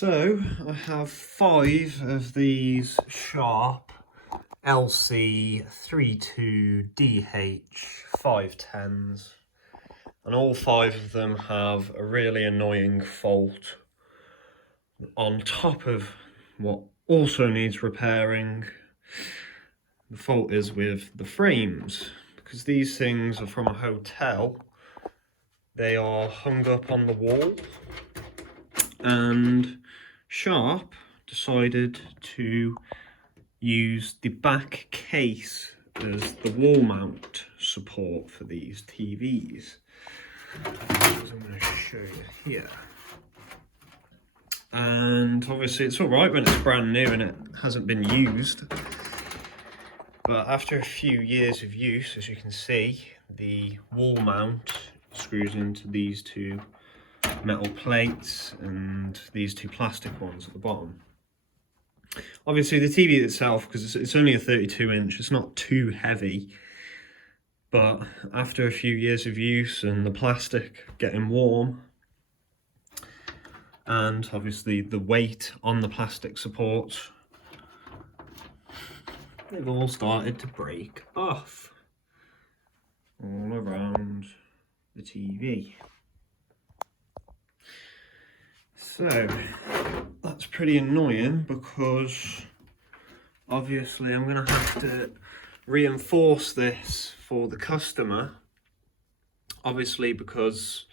So I have 5 of these Sharp LC32DH 510s, and all 5 of them have a really annoying fault on top of what also needs repairing. The fault is with the frames, because these things are from a hotel. They are hung up on the wall, and Sharp decided to use the back case as the wall mount support for these TVs, as I'm going to show you here. And obviously it's alright when it's brand new and it hasn't been used, but after a few years of use, as you can see, the wall mount screws into these 2 metal plates and these 2 plastic ones at the bottom. Obviously the TV itself, because it's only a 32-inch, it's not too heavy, but after a few years of use and the plastic getting warm, and obviously the weight on the plastic supports, they've all started to break off all around the TV. So that's pretty annoying, because obviously I'm going to have to reinforce this for the customer, obviously, because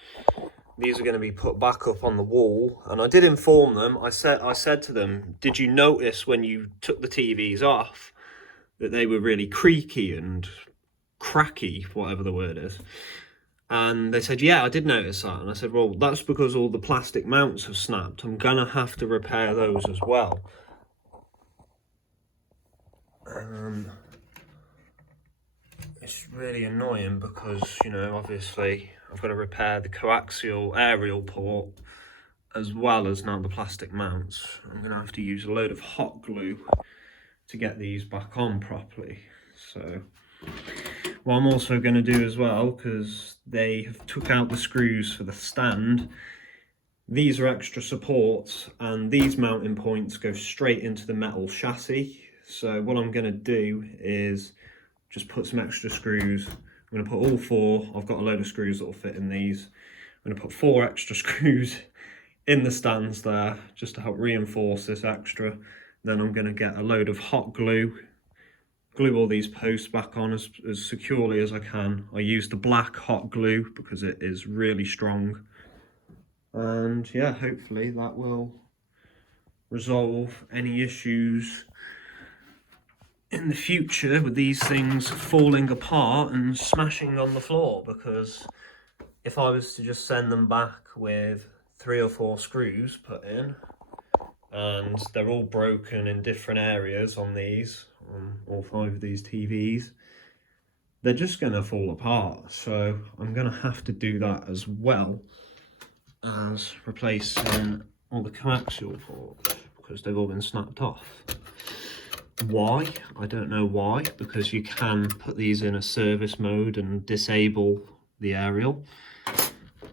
these are going to be put back up on the wall. And I did inform them. I said to them, did you notice when you took the TVs off that they were really creaky and cracky, whatever the word is? And they said, yeah, I did notice that. And I said, well, that's because all the plastic mounts have snapped. I'm going to have to repair those as well. It's really annoying because, you know, obviously I've got to repair the coaxial aerial port as well as now the plastic mounts. I'm going to have to use a load of hot glue to get these back on properly. So what I'm also going to do as well, because they have took out the screws for the stand, these are extra supports and these mounting points go straight into the metal chassis. So what I'm going to do is just put some extra screws. I'm going to put all 4, I've got a load of screws that will fit in these. I'm going to put 4 extra screws in the stands there just to help reinforce this extra. Then I'm going to get a load of hot glue, glue all these posts back on as securely as I can. I use the black hot glue because it is really strong. And yeah, hopefully that will resolve any issues in the future with these things falling apart and smashing on the floor, because if I was to just send them back with 3 or 4 screws put in and they're all broken in different areas on these, on all 5 of these TVs, they're just going to fall apart. So I'm going to have to do that as well as replacing all the coaxial ports, because they've all been snapped off. Why? I don't know why, because you can put these in a service mode and disable the aerial.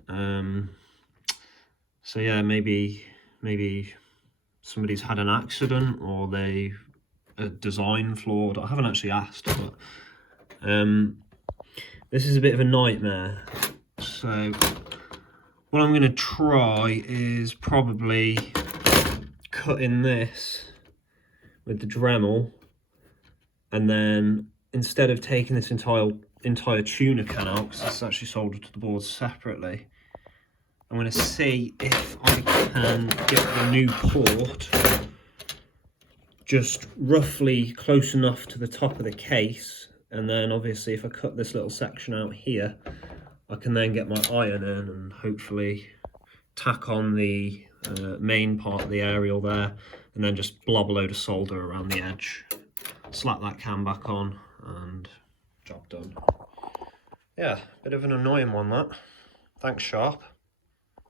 So yeah, maybe somebody's had an accident, or they a design flawed. I haven't actually asked, but this is a bit of a nightmare. So what I'm going to try is probably cutting this with the Dremel, and then instead of taking this entire tuner can out, because it's actually soldered to the board separately, I'm going to see if I can get the new port just roughly close enough to the top of the case, and then obviously if I cut this little section out here, I can then get my iron in and hopefully tack on the main part of the aerial there, and then just blob a load of solder around the edge, slap that cam back on, and job done. Yeah, bit of an annoying one that. Thanks, Sharp.